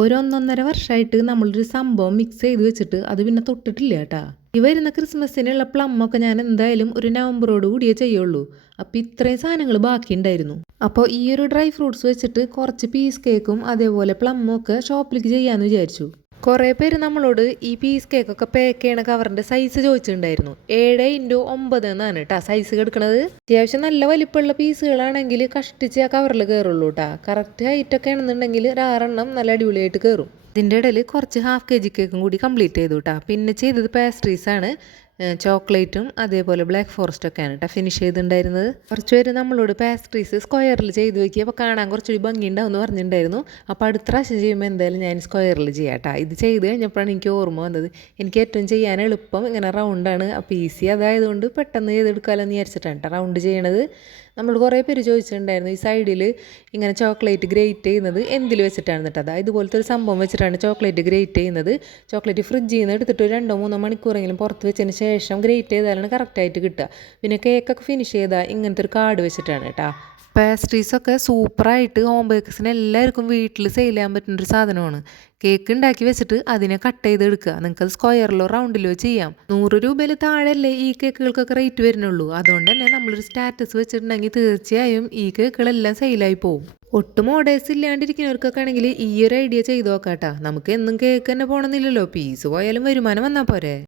ഒരു 1.5 വർഷമായിട്ട് നമ്മളൊരു സംഭവം മിക്സ് ചെയ്ത് വെച്ചിട്ട് അത് പിന്നെ തൊട്ടിട്ടില്ല കേട്ടാ. ഈ വരുന്ന ക്രിസ്മസിനുള്ള പ്ലമ്മൊക്കെ ഞാൻ എന്തായാലും ഒരു നവംബറോട് കൂടിയേ ചെയ്യുള്ളൂ. അപ്പോൾ ഇത്രയും സാധനങ്ങൾ ബാക്കിയുണ്ടായിരുന്നു. അപ്പോൾ ഈ ഒരു ഡ്രൈ ഫ്രൂട്ട്സ് വെച്ചിട്ട് കുറച്ച് പീസ് കേക്കും അതേപോലെ പ്ലമ്മും ഒക്കെ ഷോപ്പിലേക്ക് ചെയ്യാമെന്ന് വിചാരിച്ചു. കുറേ പേര് നമ്മളോട് ഈ പീസ് കേക്കൊക്കെ പാക്ക് ചെയ്യണ കവറിൻ്റെ സൈസ് ചോദിച്ചിട്ടുണ്ടായിരുന്നു. 7x9 എന്നാണ് കേട്ടോ സൈസ് കിടക്കുന്നത്. അത്യാവശ്യം നല്ല വലിപ്പമുള്ള പീസുകളാണെങ്കിൽ കഷ്ടിച്ച് ആ കവറിൽ കയറുള്ളൂ കേട്ടോ. കറക്റ്റ് ഹൈറ്റൊക്കെ ആണെന്നുണ്ടെങ്കിൽ ഒരു 6 നല്ല അടിപൊളിയായിട്ട് കയറും. ഇതിൻ്റെ ഇടയിൽ കുറച്ച് ഹാഫ് kg കേക്കും കൂടി കംപ്ലീറ്റ് ചെയ്തു കേട്ടോ. പിന്നെ ചെയ്തത് പാസ്ട്രീസാണ്. ചോക്ലേറ്റും അതേപോലെ ബ്ലാക്ക് ഫോറസ്റ്റൊക്കെയാണ് കേട്ടോ ഫിനിഷ് ചെയ്തിട്ടുണ്ടായിരുന്നത്. കുറച്ച് പേര് നമ്മളോട് പാസ്ട്രീസ് സ്ക്വയറിൽ ചെയ്ത് വയ്ക്കുക, അപ്പോൾ കാണാൻ കുറച്ചുകൂടി ഭംഗിയുണ്ടാവും എന്ന് പറഞ്ഞിട്ടുണ്ടായിരുന്നു. അപ്പോൾ അടുത്ത പ്രാവശ്യം ചെയ്യുമ്പോൾ എന്തായാലും ഞാൻ സ്ക്വയറിൽ ചെയ്യാം കേട്ടോ. ഇത് ചെയ്ത് കഴിഞ്ഞപ്പോഴാണ് എനിക്ക് ഓർമ്മ വന്നത്, എനിക്ക് ഏറ്റവും ചെയ്യാൻ എളുപ്പം ഇങ്ങനെ റൗണ്ടാണ്. അപ്പോൾ ഈസി അതായതുകൊണ്ട് പെട്ടെന്ന് ചെയ്തെടുക്കാമല്ലോ എന്ന് വിചാരിച്ചിട്ടാണ് കേട്ടോ റൗണ്ട് ചെയ്യണത്. നമ്മൾ കുറേ പേര് ചോദിച്ചിട്ടുണ്ടായിരുന്നു ഈ സൈഡിൽ ഇങ്ങനെ ചോക്ലേറ്റ് ഗ്രേറ്റ് ചെയ്യുന്നത് എന്തിൽ വെച്ചിട്ടാണ് കേട്ടോ. അതായത് ഇതുപോലത്തെ ഒരു സംഭവം വെച്ചിട്ടാണ് ചോക്ലേറ്റ് ഗ്രേറ്റ് ചെയ്യുന്നത്. ചോക്ലേറ്റ് ഫ്രിഡ്ജിൽ നിന്ന് എടുത്തിട്ട് 2-3 മണിക്കൂറെങ്കിലും പുറത്ത് വെച്ചതിന് ശേഷം ഗ്രേറ്റ് ചെയ്താലാണ് കറക്റ്റായിട്ട് കിട്ടുക. പിന്നെ കേക്കൊക്കെ ഫിനിഷ് ചെയ്താൽ ഇങ്ങനത്തെ ഒരു കാർഡ് വെച്ചിട്ടാണ് കേട്ടോ. പാസ്ട്രീസൊക്കെ സൂപ്പറായിട്ട് ഹോം ബേക്കേഴ്സിന് എല്ലാവർക്കും വീട്ടിൽ സെയിൽ ചെയ്യാൻ പറ്റുന്നൊരു സാധനമാണ്. കേക്ക് ഉണ്ടാക്കി വെച്ചിട്ട് അതിനെ കട്ട് ചെയ്തെടുക്കുക. നിങ്ങൾക്കത് സ്ക്വയറിലോ റൗണ്ടിലോ ചെയ്യാം. 100 രൂപയിൽ താഴെയല്ലേ ഈ കേക്കുകൾക്കൊക്കെ റേറ്റ് വരുന്നുള്ളൂ. അതുകൊണ്ട് തന്നെ നമ്മളൊരു സ്റ്റാറ്റസ് വെച്ചിട്ടുണ്ടെങ്കിൽ തീർച്ചയായും ഈ കേക്കുകളെല്ലാം സെയിലായി പോകും. ഒട്ടും ഓർഡേഴ്സ് ഇല്ലാണ്ടിരിക്കുന്നവർക്കൊക്കെ ആണെങ്കിൽ ഈ ഒരു ഐഡിയ ചെയ്ത് നോക്കാം കേട്ടോ. നമുക്ക് എന്നും കേക്ക് തന്നെ പോകണമെന്നില്ലല്ലോ, പീസ് പോയാലും വരുമാനം വന്നാൽ പോരെ.